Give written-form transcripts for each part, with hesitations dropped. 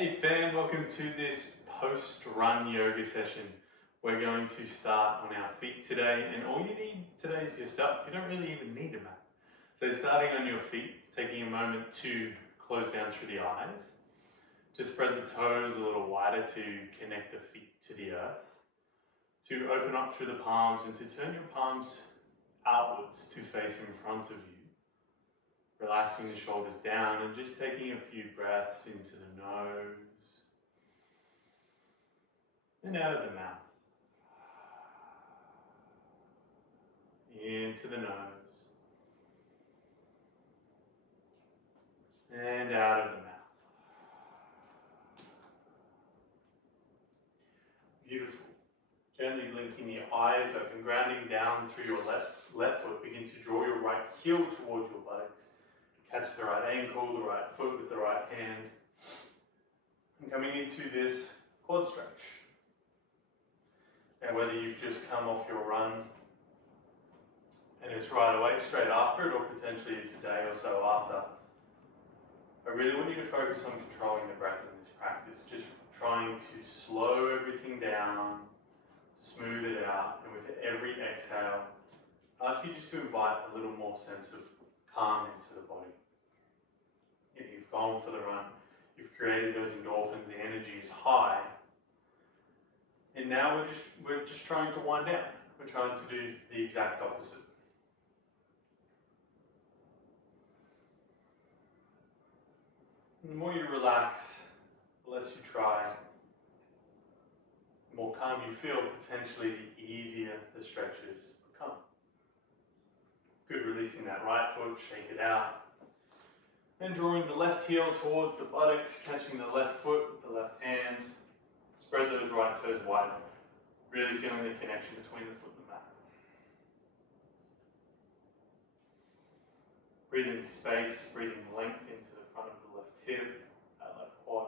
Hey fam, welcome to this post-run yoga session. We're going to start on our feet today, and all you need today is yourself. You don't really even need a mat. So starting on your feet, taking a moment to close down through the eyes. Just spread the toes a little wider to connect the feet to the earth. To open up through the palms and to turn your palms outwards to face in front of you. Relaxing the shoulders down and just taking a few breaths into the nose and out of the mouth. Into the nose and out of the mouth. Beautiful. Gently blinking the eyes open, grounding down through your left foot. Begin to draw your right heel towards your buttocks. Catch the right ankle, the right foot with the right hand. And coming into this quad stretch. And whether you've just come off your run and it's right away, straight after it, or potentially it's a day or so after, I really want you to focus on controlling the breath in this practice. Just trying to slow everything down, smooth it out, and with every exhale, I ask you just to invite a little more sense of calm into the body. If you've gone for the run, you've created those endorphins, the energy is high, and now we're just trying to wind down. We're trying to do the exact opposite. The more you relax, the less you try, the more calm you feel, potentially the easier the stretches become. Good, releasing that right foot, shake it out. Then drawing the left heel towards the buttocks, catching the left foot with the left hand. Spread those right toes wide, really feeling the connection between the foot and the mat. Breathing space, breathing length into the front of the left hip, that left quad.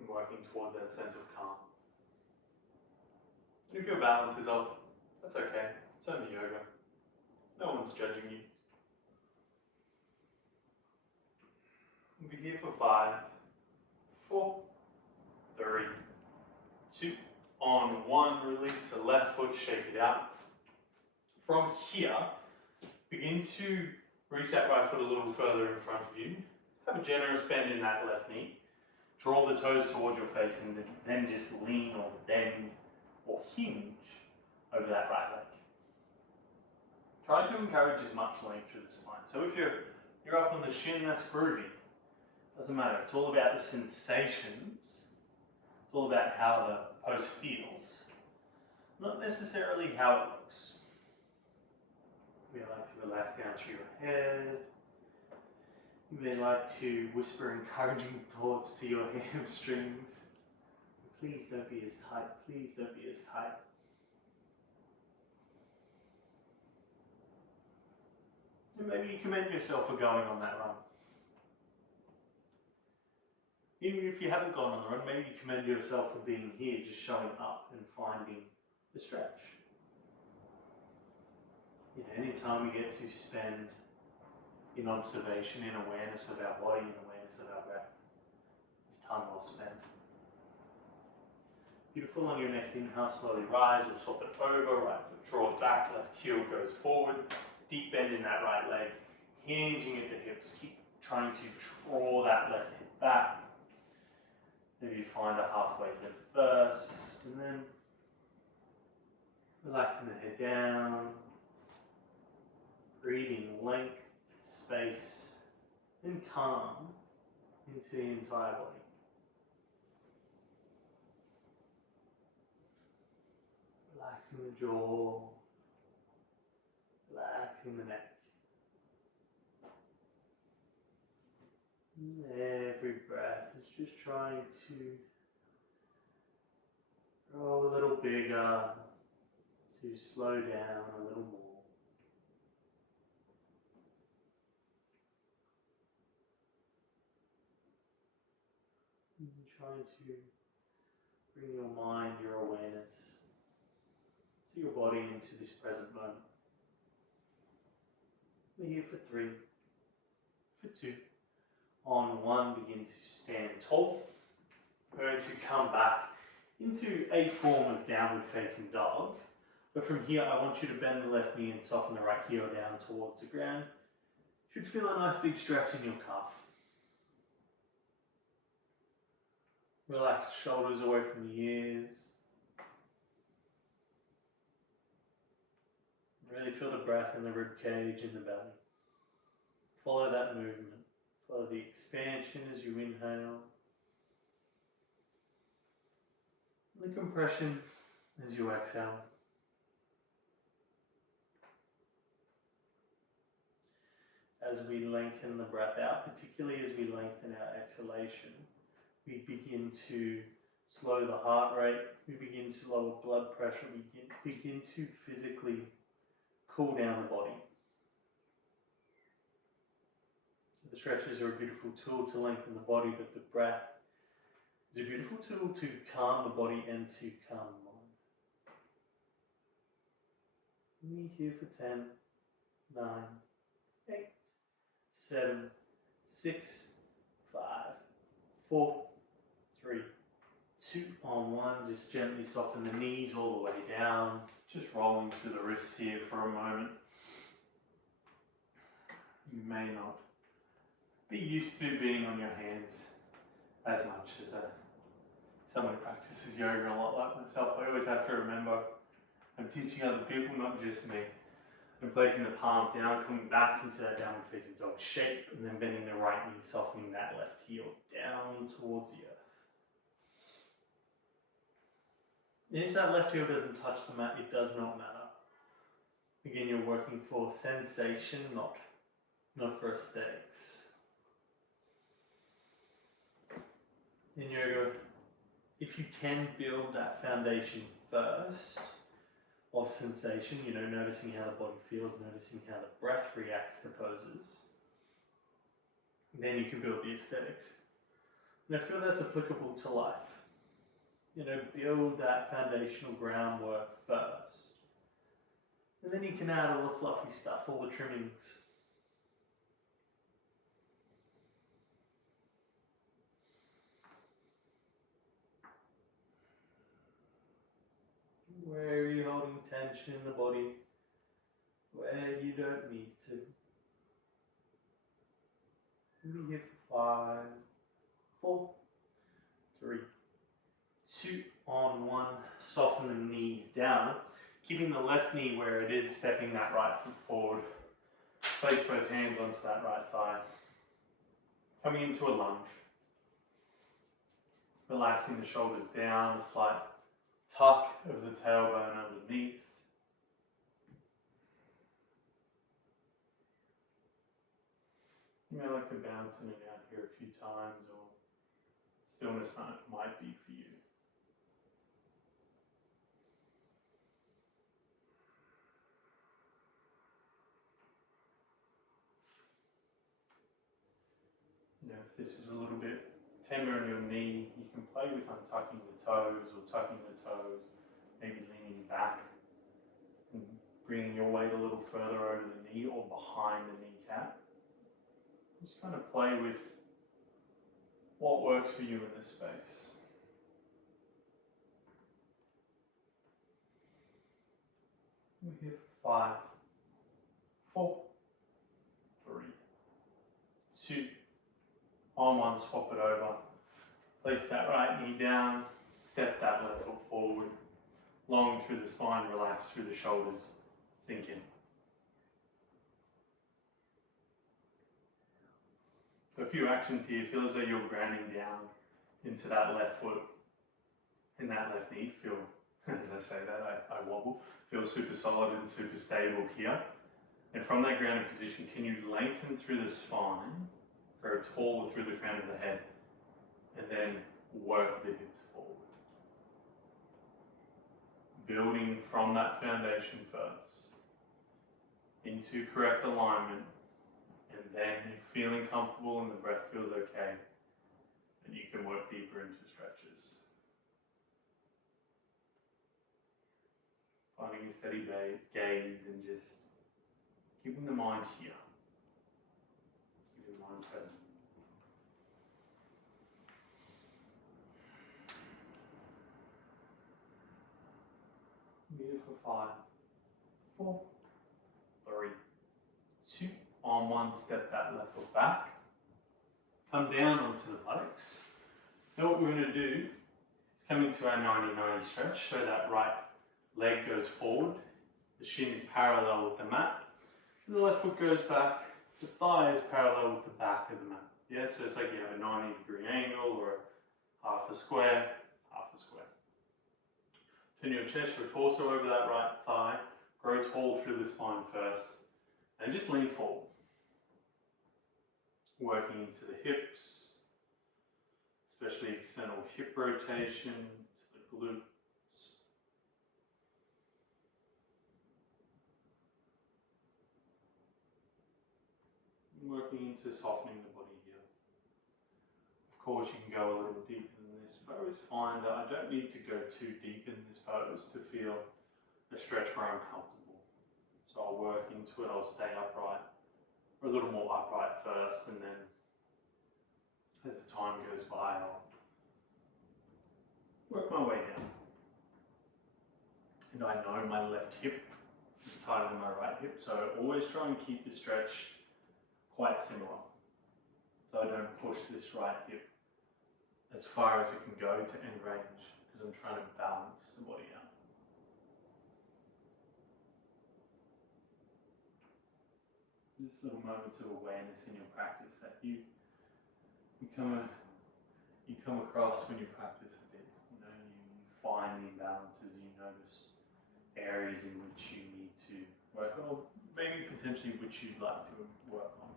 And working towards that sense of calm. And if your balance is off, that's okay. It's only yoga. No one's judging you. We'll be here for 5, 4, 3, 2, on 1. Release the left foot, shake it out. From here, begin to reach that right foot a little further in front of you. Have a generous bend in that left knee. Draw the toes towards your face and then just lean or bend or hinge over that right leg. Try to encourage as much length through the spine. So if you're up on the shin, that's groovy. Doesn't matter. It's all about the sensations. It's all about how the pose feels, not necessarily how it looks. You may like to relax down through your head. You may like to whisper encouraging thoughts to your hamstrings. Please don't be as tight. Please don't be as tight. And maybe you commend yourself for going on that run. Even if you haven't gone on the run, maybe you commend yourself for being here, just showing up and finding the stretch. Any time we get to spend in observation, in awareness of our body, in awareness of our breath, it's time well spent. Beautiful. On your next inhale, slowly rise. We'll swap it over. Right foot draws back, left heel goes forward. Deep bend in that right leg, hinging at the hips. Keep trying to draw that left hip back. Maybe find a halfway lift first, and then relaxing the head down. Breathing length, space, and calm into the entire body. Relaxing the jaw. Relaxing the neck. Every breath is just trying to grow a little bigger, to slow down a little more. And trying to bring your mind, your awareness to your body into this present moment. We're here for 3, for 2. On 1, begin to stand tall. We're going to come back into a form of downward facing dog. But from here, I want you to bend the left knee and soften the right heel down towards the ground. Should feel a nice big stretch in your calf. Relax the shoulders away from the ears. Really feel the breath in the rib cage and the belly. Follow that movement. Follow the expansion as you inhale. And the compression as you exhale. As we lengthen the breath out, particularly as we lengthen our exhalation, we begin to slow the heart rate, we begin to lower blood pressure, we begin to physically cool down the body. The stretches are a beautiful tool to lengthen the body, but the breath is a beautiful tool to calm the body and to calm the mind. Me here for 10, 9, 8, 7, 6, 5, 4, 3, 2. On 1, just gently soften the knees all the way down. Just rolling through the wrists here for a moment. You may not be used to being on your hands as much as someone who practices yoga a lot like myself. I always have to remember I'm teaching other people, not just me. I'm placing the palms down, coming back into that downward facing dog shape, and then bending the right knee, softening that left heel down towards the earth. And if that left heel doesn't touch the mat, it does not matter. Again, you're working for sensation, not for aesthetics. In yoga, if you can build that foundation first of sensation, noticing how the body feels, noticing how the breath reacts to poses, then you can build the aesthetics. And I feel that's applicable to life. Build that foundational groundwork first. And then you can add all the fluffy stuff, all the trimmings. Where are you holding tension in the body? Where you don't need to. We'll be here for 5, 4, 3, 2. On 1, soften the knees down, keeping the left knee where it is, stepping that right foot forward. Place both hands onto that right thigh. Coming into a lunge. Relaxing the shoulders down, a slight tuck of the tailbone underneath. You may like to bounce in and out here a few times, or stillness might be for you. If this is a little bit tender on your knee, you can play with untucking the toes or tucking the toes, maybe leaning back and bringing your weight a little further over the knee or behind the kneecap. Just kind of play with what works for you in this space. We're here for 5, 4, 3, 2. On 1, swap it over. Place that right knee down, step that left foot forward. Long through the spine, relax through the shoulders, sink in. So a few actions here. Feel as though you're grounding down into that left foot and that left knee. Feel, as I say that, I wobble. Feel super solid and super stable here. And from that grounded position, can you lengthen through the spine, grow taller through the crown of the head, and then work the hips forward. Building from that foundation first, into correct alignment, and then you're feeling comfortable and the breath feels okay, and you can work deeper into stretches. Finding a steady gaze and just keeping the mind here. Keeping the mind present. Here for 5, 4, 3, 2. On one, step that left foot back. Come down onto the buttocks. Now what we're going to do is come into our 90-90 stretch, so that right leg goes forward, the shin is parallel with the mat, and the left foot goes back, the thigh is parallel with the back of the mat. Yeah, so it's like you have a 90-degree angle or half a square, half a square. Turn your chest or torso over that right thigh, grow tall through the spine first, and just lean forward. Working into the hips, especially external hip rotation to the glutes. Working into softening the body here. Of course, you can go a little deeper than this, but I always find that I don't need to go too deep in this pose to feel a stretch where I'm comfortable. So I'll work into it, I'll stay upright, or a little more upright first, and then as the time goes by, I'll work my way down. And I know my left hip is tighter than my right hip, so always try and keep the stretch quite similar. So I don't push this right hip as far as it can go to end range, because I'm trying to balance the body out. Just little moments of awareness in your practice that you come across when you practice a bit. You know, you find the imbalances, you notice areas in which you need to work on, or maybe potentially which you'd like to work on.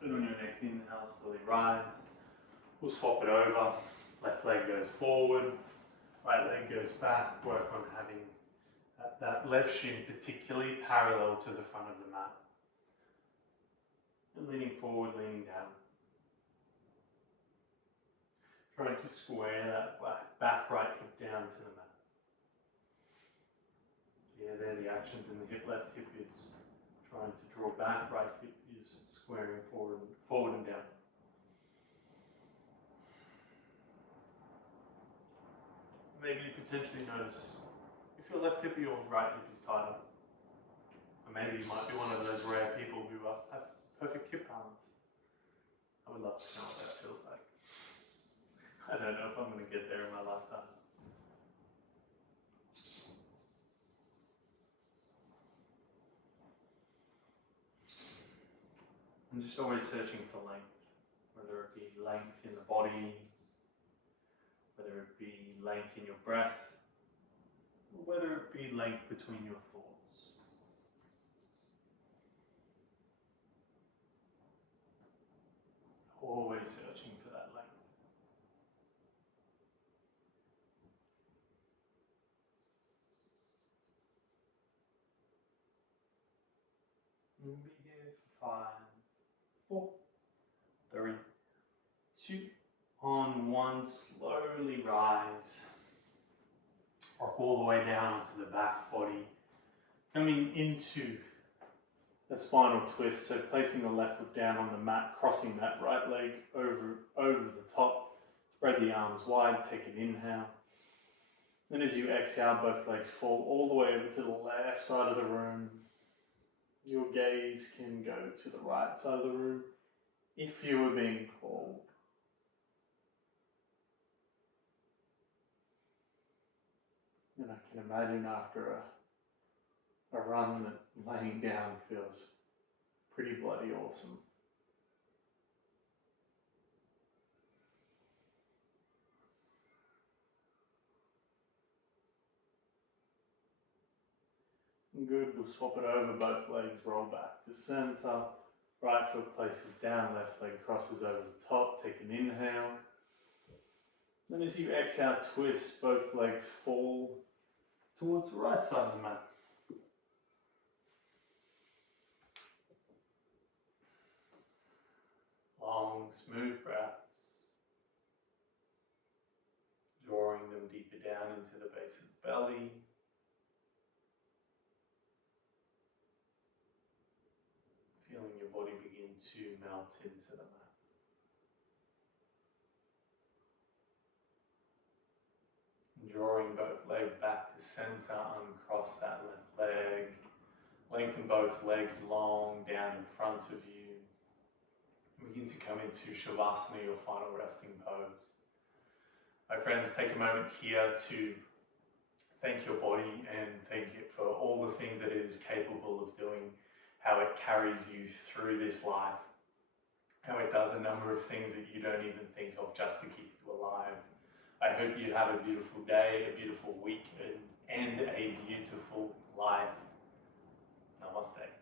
But on your next inhale, slowly rise. We'll swap it over. Left leg goes forward, right leg goes back. Work on having that left shin particularly parallel to the front of the mat. And leaning forward, leaning down. Trying to square that back right hip down to the mat. Yeah, there the actions in the hip. Left hip is trying to draw back, right hip is squaring forward and down. Maybe you potentially notice if your left hip or your right hip is tighter. Or maybe you might be one of those rare people who have perfect hip balance. I would love to know what that feels like. I don't know if I'm going to get there in my lifetime. I'm just always searching for length, whether it be length in the body, whether it be length in your breath, or whether it be length between your thoughts. Always searching for that length. We'll be here for 5, 4, 3, 2. On one, slowly rise. Rock all the way down onto the back body. Coming into a spinal twist, so placing the left foot down on the mat, crossing that right leg over the top. Spread the arms wide, take an inhale. Then as you exhale, both legs fall all the way over to the left side of the room. Your gaze can go to the right side of the room if you were being called. And I can imagine after a run that laying down feels pretty bloody awesome. Good, we'll swap it over, both legs roll back to center. Right foot places down, left leg crosses over the top, take an inhale. Then as you exhale, twist, both legs fall towards the right side of the mat. Long, smooth breaths. Drawing them deeper down into the base of the belly. Feeling your body begin to melt into the mat. Drawing both legs back to center, uncross that left leg. Lengthen both legs long down in front of you. Begin to come into Shavasana, your final resting pose. My friends, take a moment here to thank your body and thank it for all the things that it is capable of doing, how it carries you through this life, how it does a number of things that you don't even think of just to keep you alive. I hope you have a beautiful day, a beautiful week, and a beautiful life. Namaste.